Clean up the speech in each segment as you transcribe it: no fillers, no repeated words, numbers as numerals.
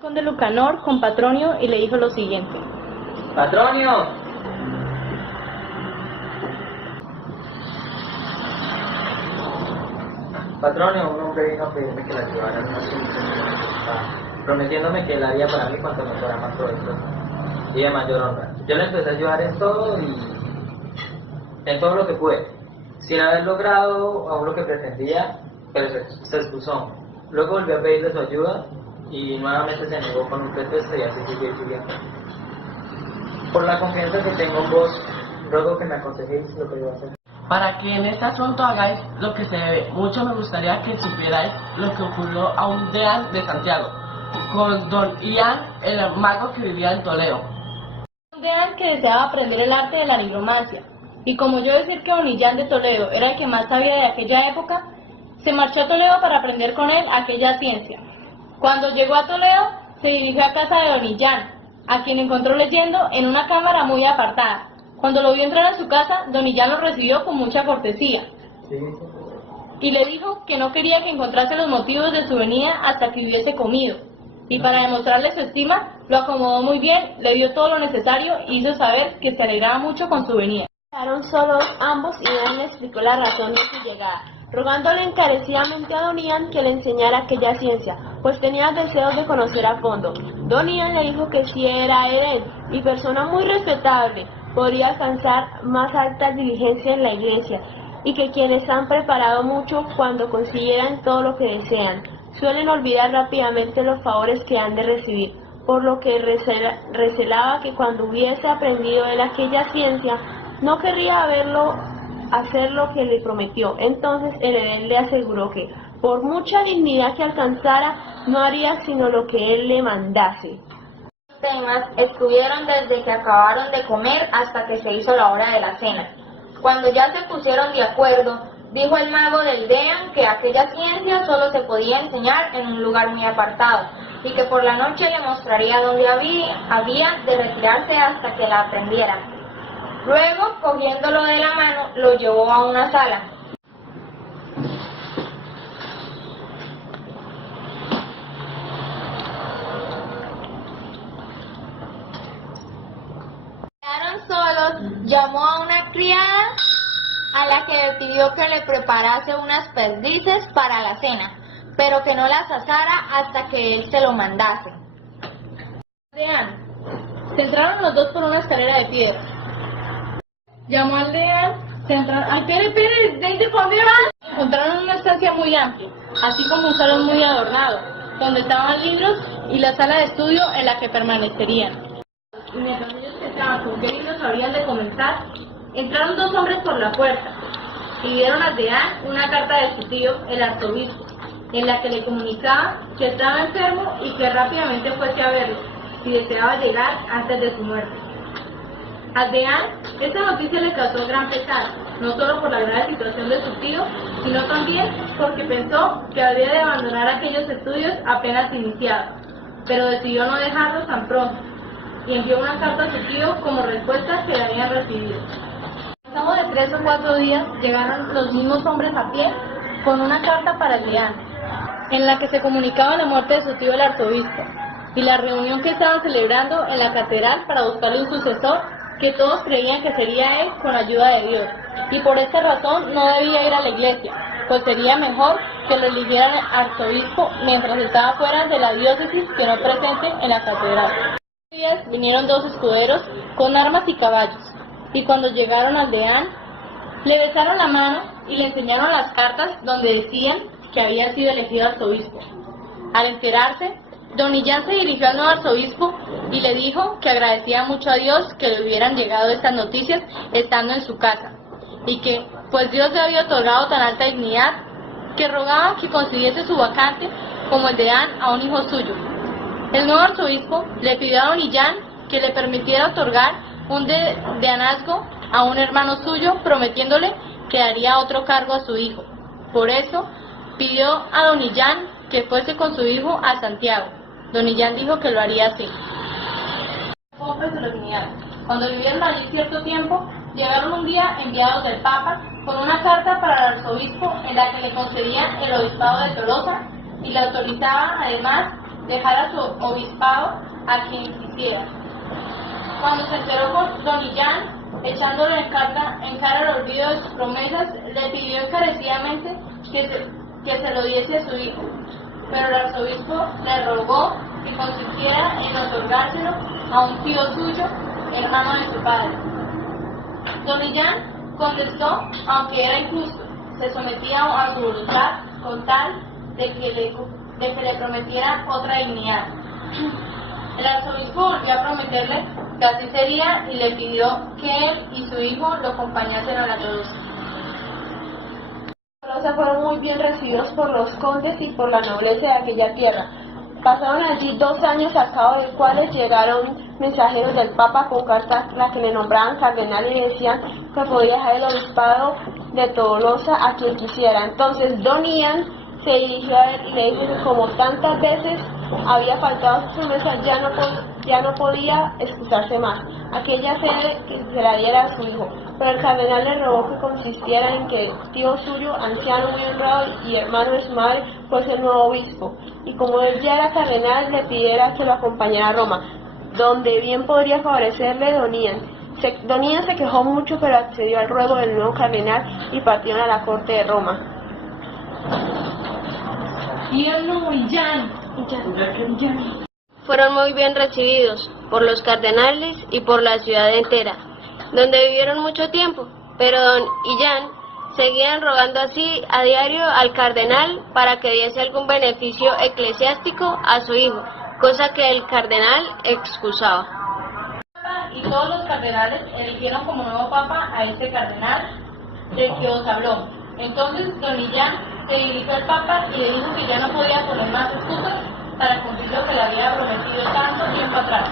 Conde Lucanor con Patronio y le dijo lo siguiente: ¡Patronio! Patronio, un hombre vino a pedirme que la llevara a una cena, prometiéndome que él haría para mí cuanto me fuera más provechoso y de mayor honra. Yo le empecé a ayudar en todo lo que pude, sin haber logrado aún lo que pretendía, pero se excusó. Luego volvió a pedirle su ayuda y nuevamente se negó con un pretexto y así siguió y siguió. Por la confianza que tengo en vos, ruego que me aconsejéis lo que debo hacer. Para que en este asunto hagáis lo que se debe. Mucho me gustaría que supierais lo que ocurrió a un deán de Santiago, con don Ian, el mago que vivía en Toledo. Un deán que deseaba aprender el arte de la nigromancia, y como yo decir que don Illán de Toledo era el que más sabía de aquella época, se marchó a Toledo para aprender con él aquella ciencia. Cuando llegó a Toledo, se dirigió a casa de don Illán, a quien encontró leyendo en una cámara muy apartada. Cuando lo vio entrar a su casa, don Illán lo recibió con mucha cortesía y le dijo que no quería que encontrase los motivos de su venida hasta que hubiese comido. Y para demostrarle su estima, lo acomodó muy bien, le dio todo lo necesario y hizo saber que se alegraba mucho con su venida. Quedaron solos ambos y Ian le explicó la razón de su llegada, rogándole encarecidamente a don Ian que le enseñara aquella ciencia, pues tenía deseos de conocer a fondo. Don Ian le dijo que si era él, y persona muy respetable, podría alcanzar más alta diligencia en la iglesia, y que quienes han preparado mucho cuando consiguieran todo lo que desean, suelen olvidar rápidamente los favores que han de recibir, por lo que recelaba que cuando hubiese aprendido él aquella ciencia, no querría hacer lo que le prometió. Entonces el edén le aseguró que, por mucha dignidad que alcanzara, no haría sino lo que él le mandase. Temas estuvieron desde que acabaron de comer hasta que se hizo la hora de la cena. Cuando ya se pusieron de acuerdo, dijo el mago del deán que aquella ciencia solo se podía enseñar en un lugar muy apartado y que por la noche le mostraría dónde había de retirarse hasta que la aprendiera. Luego, cogiéndolo de la mano, lo llevó a una sala. Solos, llamó a una criada a la que le pidió que le preparase unas perdices para la cena, pero que no las asara hasta que él se lo mandase. Deán. Se entraron los dos por una escalera de piedra. Llamó al deán, se entraron... ¡Ay, espere! ¿Por dónde van? Encontraron una estancia muy amplia, así como un salón muy adornado, donde estaban libros y la sala de estudio en la que permanecerían. Y mientras ellos pensaban con qué libros habrían de comenzar, entraron dos hombres por la puerta y dieron al deán una carta de su tío, el arzobispo, en la que le comunicaba que estaba enfermo y que rápidamente fuese a verlo, si deseaba llegar antes de su muerte. Al deán, esta noticia le causó gran pesar, no solo por la grave situación de su tío, sino también porque pensó que habría de abandonar aquellos estudios apenas iniciados, pero decidió no dejarlos tan pronto, y envió una carta a su tío como respuesta que le habían recibido. Al cabo de 3 o 4 días llegaron los mismos hombres a pie con una carta para el deán, en la que se comunicaba la muerte de su tío el arzobispo y la reunión que estaban celebrando en la catedral para buscarle un sucesor que todos creían que sería él con ayuda de Dios, y por esta razón no debía ir a la iglesia, pues sería mejor que lo eligieran arzobispo mientras estaba fuera de la diócesis que no presente en la catedral. Días vinieron 2 escuderos con armas y caballos, y cuando llegaron al deán, le besaron la mano y le enseñaron las cartas donde decían que había sido elegido arzobispo. Al enterarse, don Illán se dirigió al nuevo arzobispo y le dijo que agradecía mucho a Dios que le hubieran llegado estas noticias estando en su casa, y que, pues Dios le había otorgado tan alta dignidad, que rogaba que concediese su vacante como el deán a un hijo suyo. El nuevo arzobispo le pidió a don Illán que le permitiera otorgar un deanazgo a un hermano suyo, prometiéndole que daría otro cargo a su hijo. Por eso, pidió a don Illán que fuese con su hijo a Santiago. Don Illán dijo que lo haría así. Cuando vivieron allí cierto tiempo, llegaron un día enviados del Papa con una carta para el arzobispo en la que le concedían el obispado de Tolosa y le autorizaban además dejara su obispado a quien quisiera. Cuando se enteró con don Illán, echándole en cara el olvido de sus promesas, le pidió encarecidamente que se lo diese a su hijo, pero el arzobispo le rogó que consintiera en otorgárselo a un tío suyo, hermano de su padre. Don Illán contestó, aunque era injusto, se sometía a su voluntad con tal de que le prometiera otra dignidad. El arzobispo volvió a prometerle que así sería y le pidió que él y su hijo lo acompañasen a la Tolosa. Tolosa fueron muy bien recibidos por los condes y por la nobleza de aquella tierra. Pasaron allí 2 años, a cabo de cuales llegaron mensajeros del Papa con cartas la que le nombraban cardenal y decían que podía dejar el obispado de Tolosa a quien quisiera. Entonces don Ian se dirigió a él y le dijo que como tantas veces había faltado a su promesa, ya no podía excusarse más. Aquella sede que se la diera a su hijo, pero el cardenal le rogó que consistiera en que el tío suyo, anciano muy honrado y hermano de su madre, fuese el nuevo obispo, y como él ya era cardenal, le pidiera que lo acompañara a Roma, donde bien podría favorecerle don Ian. Don Ian se quejó mucho, pero accedió al ruego del nuevo cardenal y partieron a la corte de Roma. Fueron muy bien recibidos por los cardenales y por la ciudad entera, donde vivieron mucho tiempo, pero don Illán seguían rogando así a diario al cardenal para que diese algún beneficio eclesiástico a su hijo, cosa que el cardenal excusaba. Y todos los cardenales eligieron como nuevo papa a este cardenal del que os habló. Entonces don Illán se dirigió al Papa y le dijo que ya no podía poner más excusas para cumplir lo que le había prometido tanto tiempo atrás.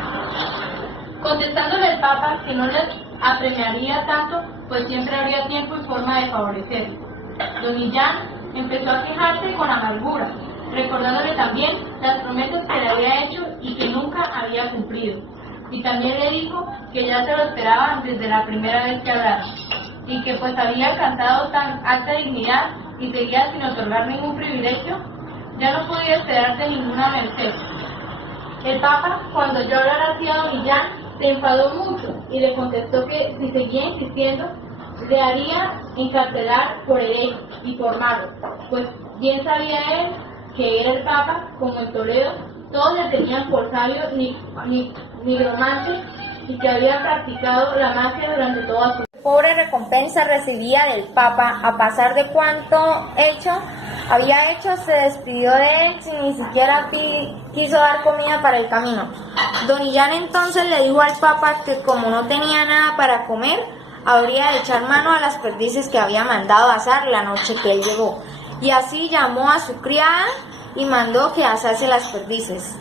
Contestándole el Papa que no le apremiaría tanto, pues siempre habría tiempo y forma de favorecerle. Don Illán empezó a quejarse con amargura, recordándole también las promesas que le había hecho y que nunca había cumplido. Y también le dijo que ya se lo esperaba desde la primera vez que hablaron, y que pues había alcanzado tan alta dignidad y seguía sin otorgar ningún privilegio, ya no podía esperarse ninguna merced. El Papa, cuando yo hablara así a don Illán, se enfadó mucho y le contestó que si seguía insistiendo, le haría encarcelar por hereje y por mago, pues bien sabía él que era el Papa, como en Toledo, todos le tenían por sabio nigromante y que había practicado la magia durante toda su vida. Pobre recompensa recibía del Papa, a pasar de cuanto había hecho, se despidió de él sin ni siquiera quiso dar comida para el camino. Don Illán entonces le dijo al Papa que como no tenía nada para comer, habría de echar mano a las perdices que había mandado asar la noche que él llegó, y así llamó a su criada y mandó que asase las perdices.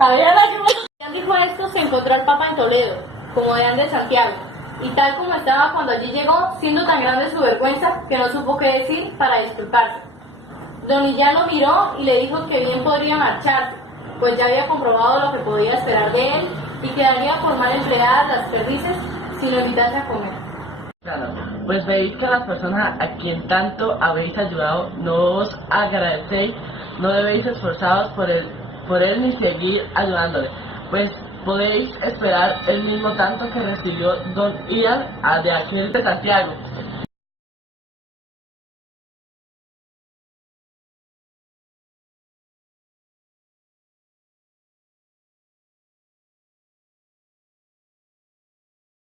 Illán dijo esto, se encontró al Papa en Toledo, como de Santiago, y tal como estaba cuando allí llegó, siendo tan grande su vergüenza que no supo qué decir para disculparse. Don Illán lo miró y le dijo que bien podría marcharse, pues ya había comprobado lo que podía esperar de él y que daría por mal empleadas las perdices si lo invitase a comer. Claro, pues veis que a las personas a quien tanto habéis ayudado no os agradecéis, no debéis esforzaros por él ni seguir ayudándole, pues podéis esperar el mismo tanto que recibió don Ian de aquel de Santiago,